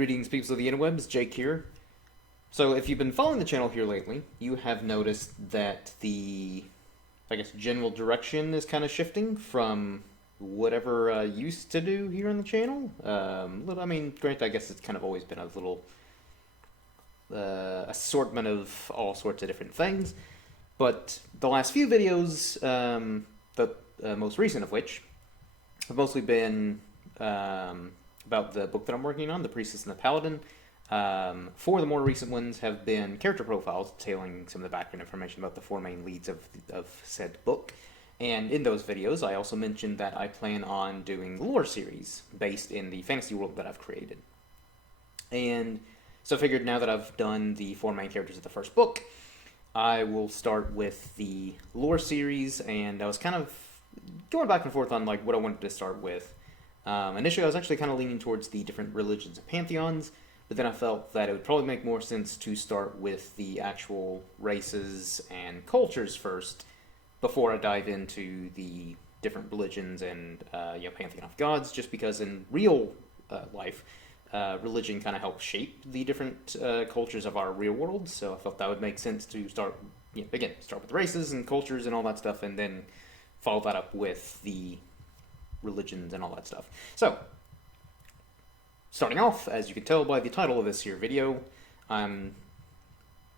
Greetings, peeps of the interwebs, Jake here. So, if you've been following the channel here lately, you have noticed that the, general direction is kind of shifting from whatever I used to do here on the channel. Granted, I guess it's kind of always been a little assortment of all sorts of different things, but the last few videos, the most recent of which, have mostly been about the book that I'm working on, The Priestess and the Paladin. Four of the more recent ones have been character profiles, detailing some of the background information about the four main leads of said book. And in those videos, I also mentioned that I plan on doing lore series based in the fantasy world that I've created. And so I figured now that I've done the four main characters of the first book, I will start with the lore series, and I was kind of going back and forth on like what I wanted to start with. Initially, I was actually kind of leaning towards the different religions and pantheons, but then I felt that it would probably make more sense to start with the actual races and cultures first, before I dive into the different religions and pantheon of gods, just because in real life, religion kind of helps shape the different cultures of our real world, so I felt that would make sense to start with races and cultures and all that stuff, and then follow that up with the religions and all that stuff. So, starting off, as you can tell by the title of this here video, I'm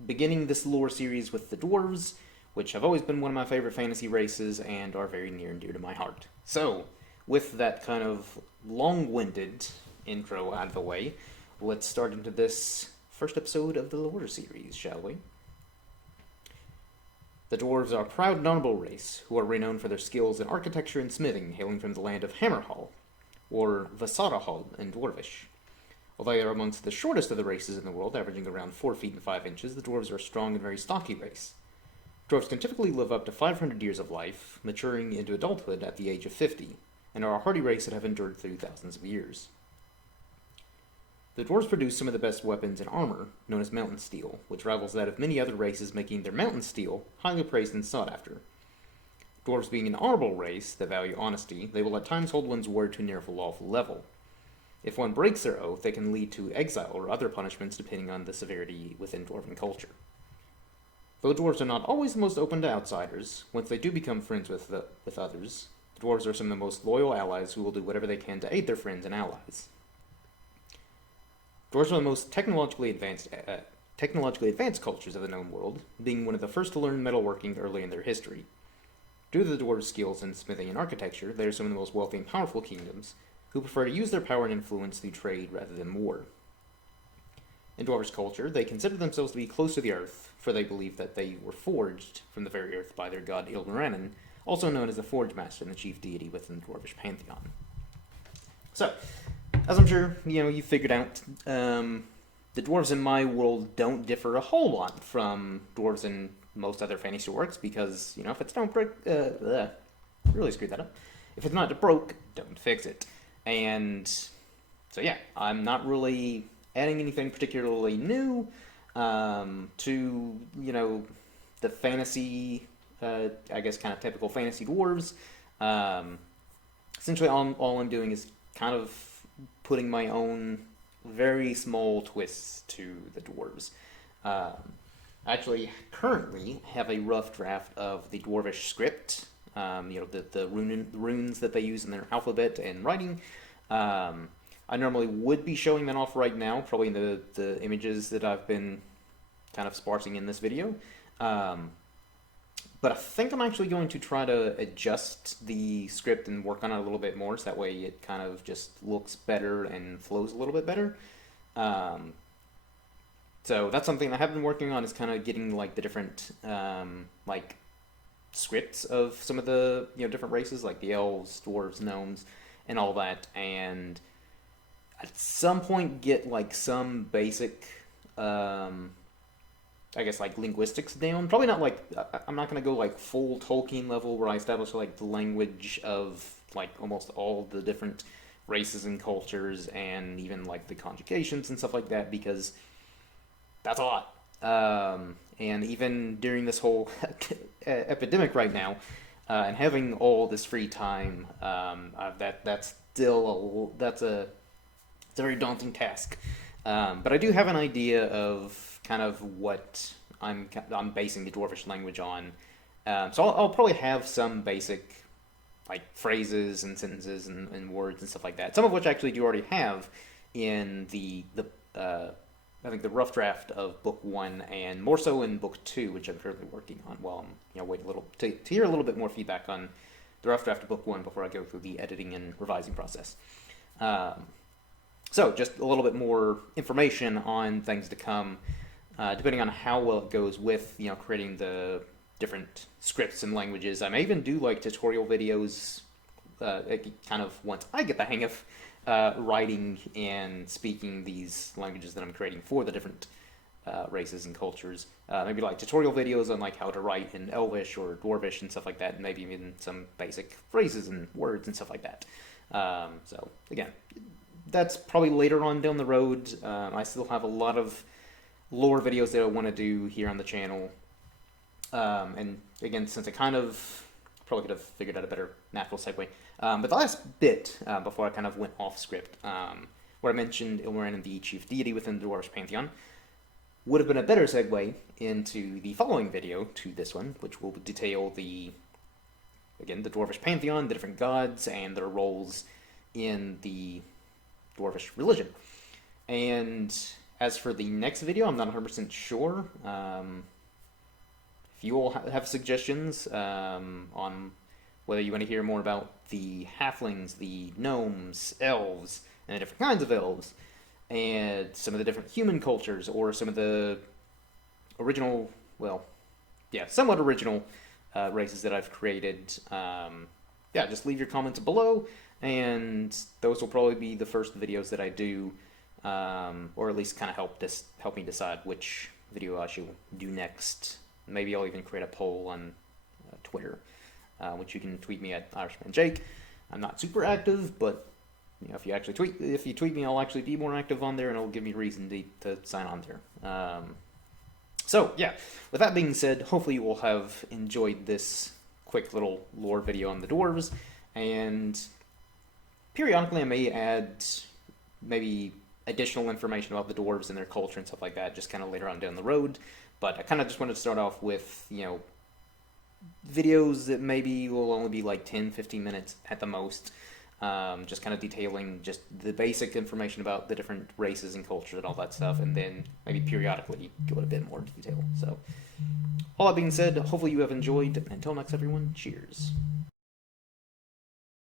beginning this lore series with the Dwarves, which have always been one of my favorite fantasy races and are very near and dear to my heart. So, with that kind of long-winded intro out of the way, let's start into this first episode of the lore series, shall we? The Dwarves are a proud and honorable race, who are renowned for their skills in architecture and smithing, hailing from the land of Hammerhall, or Vasarahall in Dwarvish. Although they are amongst the shortest of the races in the world, averaging around 4 feet and 5 inches, the Dwarves are a strong and very stocky race. Dwarves can typically live up to 500 years of life, maturing into adulthood at the age of 50, and are a hardy race that have endured through thousands of years. The Dwarves produce some of the best weapons and armor, known as mountain steel, which rivals that of many other races, making their mountain steel highly praised and sought after. Dwarves being an honorable race that value honesty, they will at times hold one's word to near a lawful level. If one breaks their oath, they can lead to exile or other punishments depending on the severity within Dwarven culture. Though Dwarves are not always the most open to outsiders, once they do become friends with others, the Dwarves are some of the most loyal allies who will do whatever they can to aid their friends and allies. Dwarves are the most technologically advanced cultures of the known world, being one of the first to learn metalworking early in their history. Due to the Dwarves' skills in smithing and architecture, they are some of the most wealthy and powerful kingdoms, who prefer to use their power and influence through trade rather than war. In Dwarves' culture, they consider themselves to be close to the earth, for they believe that they were forged from the very earth by their god Ilmaranen, also known as the Forge Master and the chief deity within the Dwarvish pantheon. So, as I'm sure you figured out, the dwarves in my world don't differ a whole lot from dwarves in most other fantasy works, because if it's don't break, really screwed that up. If it's not broke, don't fix it. And so yeah, I'm not really adding anything particularly new to the fantasy, kind of typical fantasy dwarves. Essentially, all I'm doing is kind of putting my own very small twists to the dwarves. I actually currently have a rough draft of the dwarvish script, the runes that they use in their alphabet and writing. I normally would be showing that off right now, probably in the images that I've been kind of sparsing in this video. But I think I'm actually going to try to adjust the script and work on it a little bit more, so that way it kind of just looks better and flows a little bit better. So that's something I have been working on, is kind of getting like the different scripts of some of the different races, like the elves, dwarves, gnomes, and all that, and at some point get like some basic linguistics down. Probably not I'm not going to go like full Tolkien level where I establish like the language of like almost all the different races and cultures, and even like the conjugations and stuff like that, because that's a lot. And even during this whole epidemic right now, and having all this free time, that's a very daunting task. But I do have an idea of kind of what I'm basing the Dwarvish language on. So I'll probably have some basic like phrases and sentences and words and stuff like that. Some of which I actually do already have in the I think the rough draft of book 1, and more so in book 2, which I'm currently working on. While I'm waiting a little to hear a little bit more feedback on the rough draft of book 1 before I go through the editing and revising process. So just a little bit more information on things to come, depending on how well it goes with creating the different scripts and languages. I may even do like tutorial videos, kind of once I get the hang of writing and speaking these languages that I'm creating for the different races and cultures. Maybe like tutorial videos on like how to write in Elvish or Dwarvish and stuff like that, and maybe even some basic phrases and words and stuff like that. So again, that's probably later on down the road. I still have a lot of lore videos that I want to do here on the channel. And again, since I kind of probably could have figured out a better natural segue. But the last bit, before I kind of went off script, where I mentioned Ilmarin and the chief deity within the Dwarvish pantheon, would have been a better segue into the following video to this one, which will detail the Dwarvish pantheon, the different gods, and their roles in the Dwarvish religion. And as for the next video, I'm not 100% sure. If you all have suggestions on whether you want to hear more about the halflings, the gnomes, elves, and the different kinds of elves, and some of the different human cultures, or some of the original, somewhat original races that I've created, just leave your comments below, and those will probably be the first videos that I do, or at least kind of help me decide which video I should do next. Maybe I'll even create a poll on Twitter, which you can tweet me at Irishman Jake. I'm not super active, but if you tweet me, I'll actually be more active on there, and it'll give me reason to sign on there. So yeah, with that being said, hopefully you will have enjoyed this quick little lore video on the dwarves, and periodically I may add maybe additional information about the dwarves and their culture and stuff like that, just kind of later on down the road. But I kind of just wanted to start off with, videos that maybe will only be like 10-15 minutes at the most, just kind of detailing just the basic information about the different races and cultures and all that stuff, and then maybe periodically go in a bit more detail. So, all that being said, hopefully you have enjoyed. Until next, everyone, cheers.